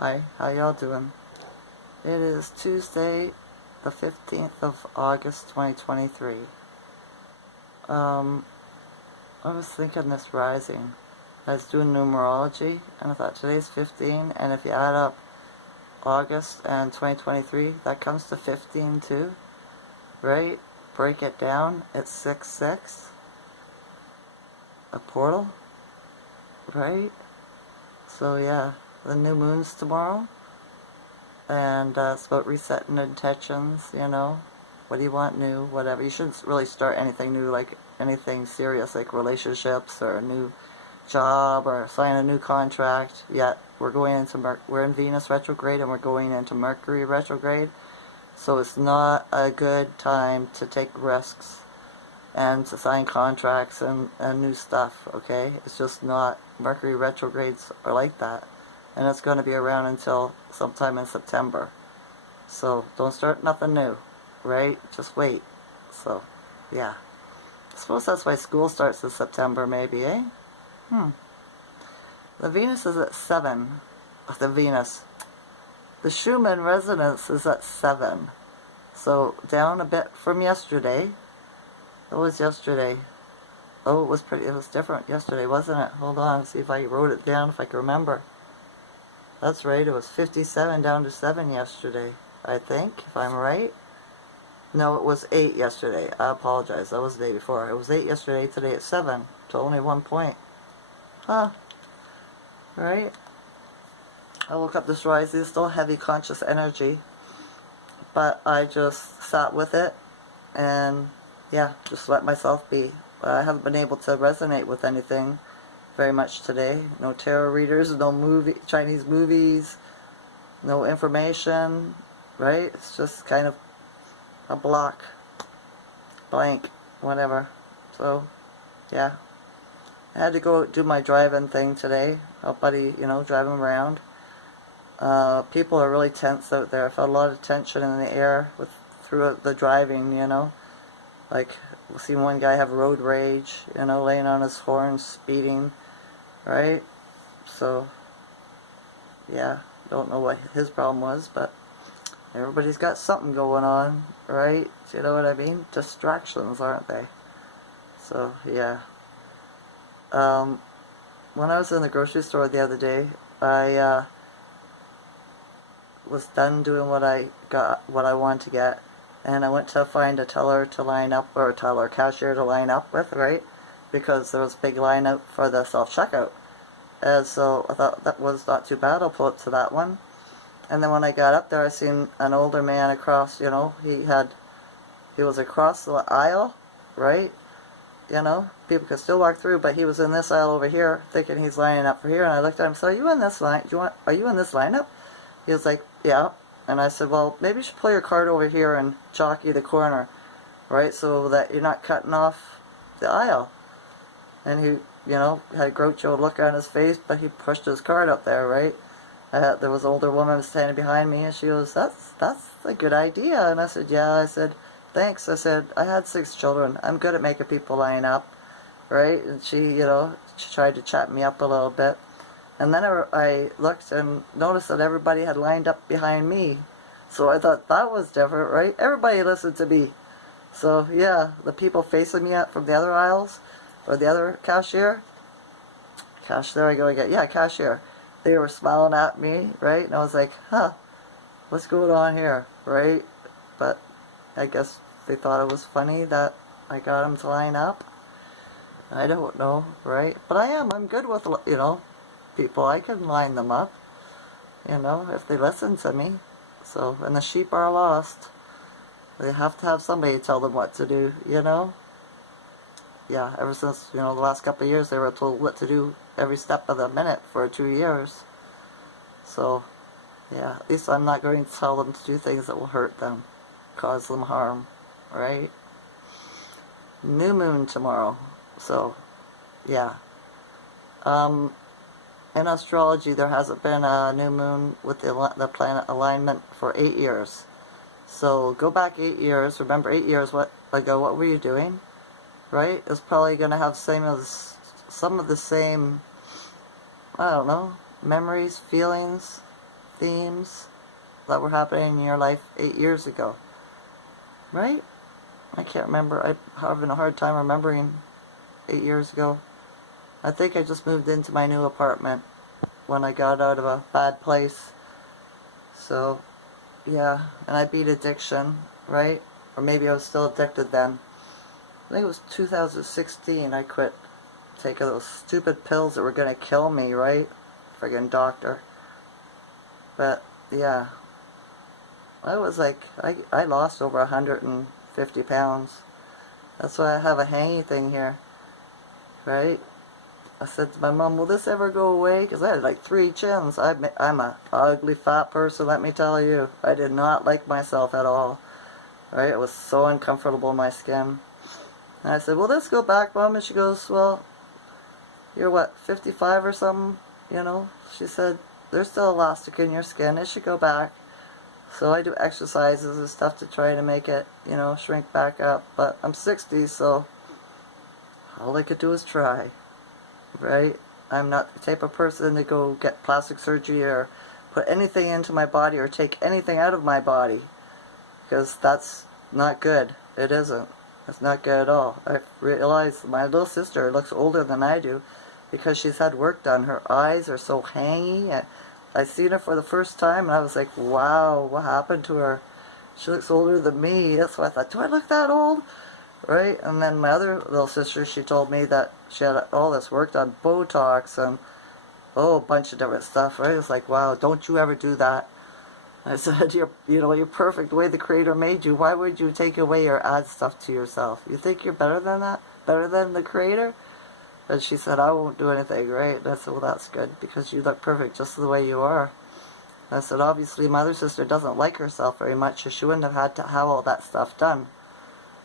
Hi, how y'all doing? It is Tuesday, the 15th of August, 2023. I was thinking this rising. I was doing numerology, and I thought today's 15, and if you add up August and 2023, that comes to 15 too, right? Break it down, it's 6-6. A portal, right? So yeah, the new moon's tomorrow. And it's about resetting intentions, you know. What do you want new? Whatever. You shouldn't really start anything new, like anything serious, like relationships or a new job or sign a new contract. Yet we're going into we're in Venus retrograde and we're going into Mercury retrograde. So it's not a good time to take risks and to sign contracts and new stuff, okay? It's just not. Mercury retrogrades are like that. And it's going to be around until sometime in September. So don't start nothing new, right? Just wait. So, yeah. I suppose that's why school starts in September, maybe, eh? The Venus is at 7. The Venus. The Schumann resonance is at 7. So down a bit from yesterday. It was yesterday. Oh, it was different yesterday, wasn't it? Hold on, see if I wrote it down, if I can remember. That's right, it was 57 down to 7 yesterday, I think, if I'm right. No, it was 8 yesterday. I apologize, that was the day before. It was 8 yesterday, today it's 7, to only 1 point. Huh. Right? I woke up this rising, still heavy conscious energy, but I just sat with it, and yeah, just let myself be. I haven't been able to resonate with anything very much today. No tarot readers, no Chinese movies, no information, right? It's just kind of a blank, whatever. So, yeah. I had to go do my drive-in thing today. Help buddy, driving around. People are really tense out there. I felt a lot of tension in the air through the driving, Like, we've seen one guy have road rage, laying on his horn, speeding. Right? So, yeah, don't know what his problem was, but everybody's got something going on, right? You know what I mean? Distractions, aren't they? So, yeah. When I was in the grocery store the other day, I was done doing what I wanted to get, and I went to find a teller to line up, or a cashier to line up with, right? Because there was a big line out for the self-checkout. And so I thought that was not too bad. I'll pull up to that one. And then when I got up there, I seen an older man across, he was across the aisle, right? People could still walk through, but he was in this aisle over here, thinking he's lining up for here. And I looked at him, so are you in this line? Are you in this lineup? He was like, yeah. And I said, well, maybe you should pull your cart over here and jockey the corner, right? So that you're not cutting off the aisle. And he, had a groucho look on his face, but he pushed his cart up there, right? There was an older woman standing behind me, and she goes, that's a good idea. And I said, yeah. I said, thanks. I said, I had 6 children. I'm good at making people line up, right? And she, she tried to chat me up a little bit. And then I looked and noticed that everybody had lined up behind me. So I thought that was different, right? Everybody listened to me. So, yeah, the people facing me from the other aisles, or the other cashier, there I go again, yeah, cashier, they were smiling at me, right, and I was like, huh, what's going on here, right? But I guess they thought it was funny that I got them to line up. I don't know, right? But I'm good with, people. I can line them up, if they listen to me. So, and the sheep are lost. They have to have somebody tell them what to do, Yeah, ever since, the last couple of years, they were told what to do every step of the minute for 2 years. So, yeah, at least I'm not going to tell them to do things that will hurt them, cause them harm, right? New moon tomorrow. So, yeah. In astrology, there hasn't been a new moon with the planet alignment for 8 years. So, go back 8 years. Remember 8 years ago, what were you doing? Right? It's probably going to have some of the same, I don't know, memories, feelings, themes that were happening in your life 8 years ago, right? I can't remember. I'm having a hard time remembering 8 years ago. I think I just moved into my new apartment when I got out of a bad place. So, yeah, and I beat addiction, right? Or maybe I was still addicted then. I think it was 2016 I quit taking those stupid pills that were going to kill me, right? Friggin' doctor. But, yeah. I was like, I lost over 150 pounds. That's why I have a hangy thing here, right? I said to my mom, will this ever go away? Because I had like 3 chins. I'm a ugly fat person, let me tell you. I did not like myself at all. Right? It was so uncomfortable in my skin. And I said, will this go back, Mom? And she goes, well, you're what, 55 or something? You know? She said, there's still elastic in your skin. It should go back. So I do exercises and stuff to try to make it, you know, shrink back up. But I'm 60, so all I could do is try. Right? I'm not the type of person to go get plastic surgery or put anything into my body or take anything out of my body, because that's not good. It isn't. It's not good at all. I realized my little sister looks older than I do because she's had work done. Her eyes are so hangy. And I seen her for the first time and I was like, wow, what happened to her? She looks older than me. That's why I thought, do I look that old? Right? And then my other little sister, she told me that she had all this work done, Botox and a bunch of different stuff. Right? It's like, wow, don't you ever do that. I said, you're perfect the way the Creator made you. Why would you take away or add stuff to yourself? You think you're better than that? Better than the Creator? And she said, I won't do anything, right? And I said, well, that's good, because you look perfect just the way you are. And I said, obviously, my other sister doesn't like herself very much, so she wouldn't have had to have all that stuff done.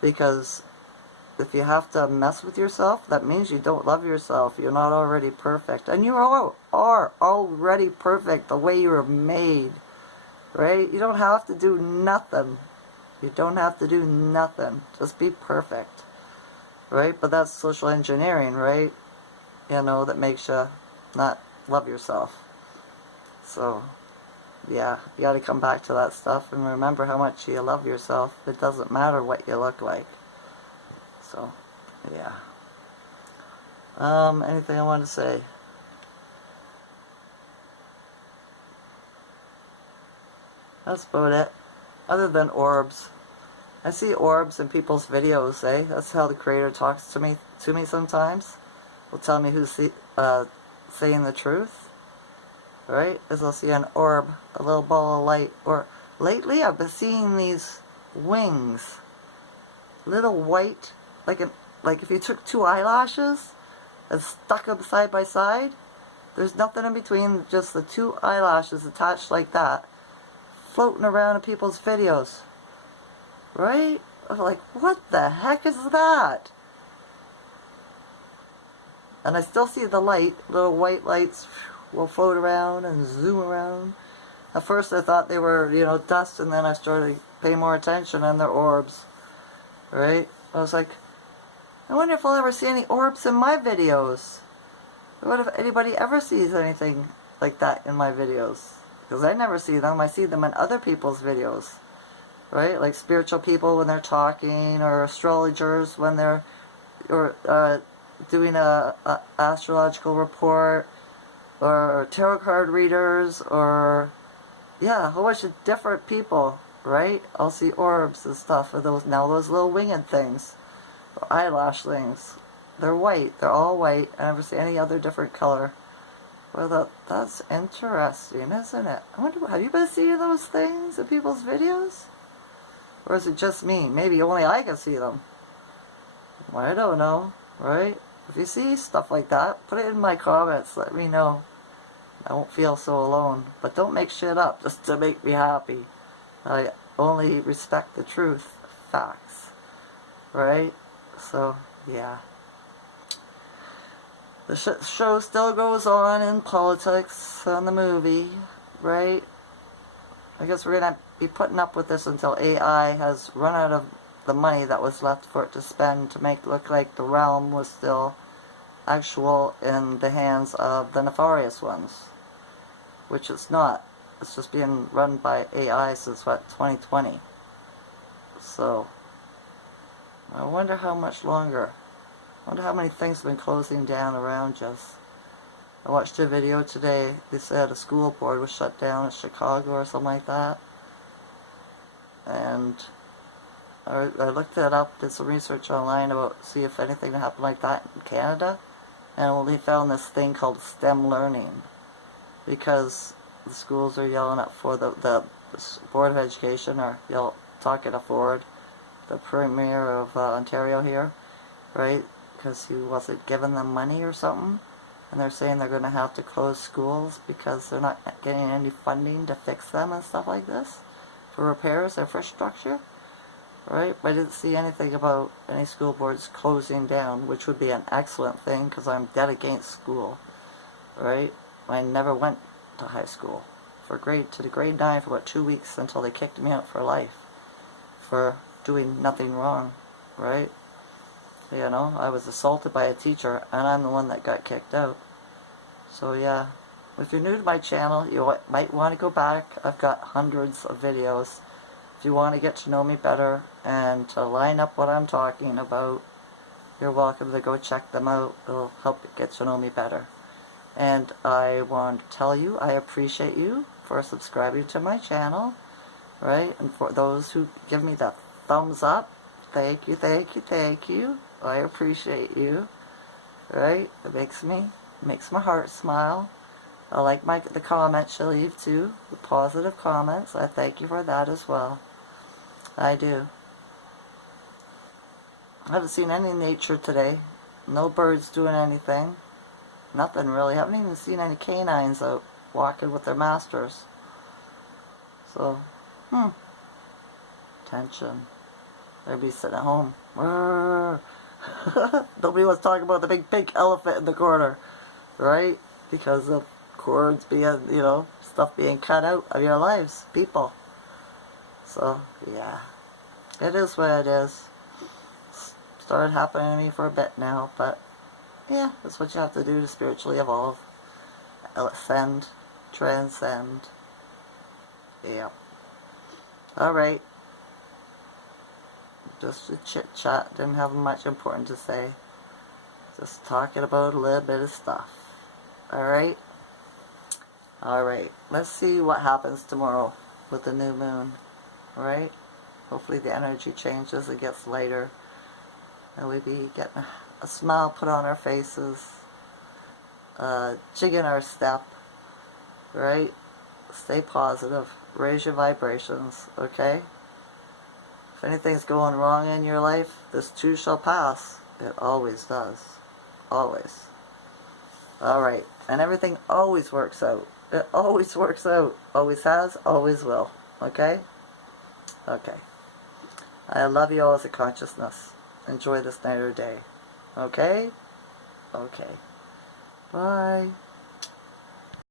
Because if you have to mess with yourself, that means you don't love yourself. You're not already perfect. And you are already perfect the way you were made. Right? You don't have to do nothing. You don't have to do nothing. Just be perfect. Right? But that's social engineering, right? You know, that makes you not love yourself. So, yeah, you got to come back to that stuff and remember how much you love yourself. It doesn't matter what you look like. So, yeah. Anything I want to say? That's about it. Other than orbs. I see orbs in people's videos, eh? That's how the Creator talks to me sometimes. Will tell me who's saying the truth. Right? As I'll see an orb, a little ball of light. Or lately I've been seeing these wings. Little white, like if you took 2 eyelashes and stuck them side by side. There's nothing in between, just the 2 eyelashes attached like that, floating around in people's videos. Right? I'm like, what the heck is that? And I still see the light, little white lights will float around and zoom around. At first I thought they were, you know, dust, and then I started paying more attention and they're orbs. Right? I was like, I wonder if I'll ever see any orbs in my videos. What if anybody ever sees anything like that in my videos? Because I never see them. I see them in other people's videos. Right? Like spiritual people when they're talking, or astrologers when they're doing a astrological report, or tarot card readers, or yeah, a whole bunch of different people. Right? I'll see orbs and stuff, or those little winged things, or eyelash things. They're white. They're all white. I never see any other different color. Well, that's interesting, isn't it? I wonder, have you been seeing those things in people's videos? Or is it just me? Maybe only I can see them. Well, I don't know, right? If you see stuff like that, put it in my comments. Let me know. I won't feel so alone. But don't make shit up just to make me happy. I only respect the truth, facts. Right? So, yeah. The show still goes on in politics, on the movie, right? I guess we're going to be putting up with this until AI has run out of the money that was left for it to spend to make it look like the realm was still actual in the hands of the nefarious ones. Which it's not. It's just being run by AI since, what, 2020. So, I wonder how much longer. I wonder how many things have been closing down around us. I watched a video today. They said a school board was shut down in Chicago or something like that. And I looked that up, did some research online about see if anything happened like that in Canada, and only found this thing called STEM learning, because the schools are yelling up for the Board of Education are talking to Ford, the Premier of Ontario here, right? Because he wasn't giving them money or something, and they're saying they're going to have to close schools because they're not getting any funding to fix them and stuff like this for repairs, infrastructure. Right? But I didn't see anything about any school boards closing down, which would be an excellent thing because I'm dead against school. Right? I never went to high school to the grade 9 for about 2 weeks until they kicked me out for life for doing nothing wrong. Right? You know, I was assaulted by a teacher and I'm the one that got kicked out. So yeah, if you're new to my channel, you might want to go back. I've got hundreds of videos. If you want to get to know me better and to line up what I'm talking about, you're welcome to go check them out. It'll help you get to know me better. And I want to tell you, I appreciate you for subscribing to my channel, right? And for those who give me the thumbs up, thank you, thank you, thank you. I appreciate you, right? It makes my heart smile. I like the comments you leave too, the positive comments. I thank you for that as well. I do. I haven't seen any nature today. No birds doing anything. Nothing really. I haven't even seen any canines out walking with their masters. So, tension. They'd be sitting at home. Nobody wants to talk about the big pink elephant in the corner, right? Because of cords being, you know, stuff being cut out of your lives, people. So, yeah. It is what it is. Started happening to me for a bit now, but yeah, that's what you have to do to spiritually evolve. Ascend, transcend. Yep. Alright. Just a chit chat, didn't have much important to say. Just talking about a little bit of stuff. Alright? Alright, let's see what happens tomorrow with the new moon. Alright? Hopefully the energy changes, it gets lighter, and we'll be getting a smile put on our faces, jig in our step, right? Stay positive, raise your vibrations, okay? If anything's going wrong in your life, this too shall pass. It always does. Always. Alright, and everything always works out. It always works out. Always has, always will. Okay? Okay. I love you all as a consciousness. Enjoy this night or day. Okay? Okay. Bye.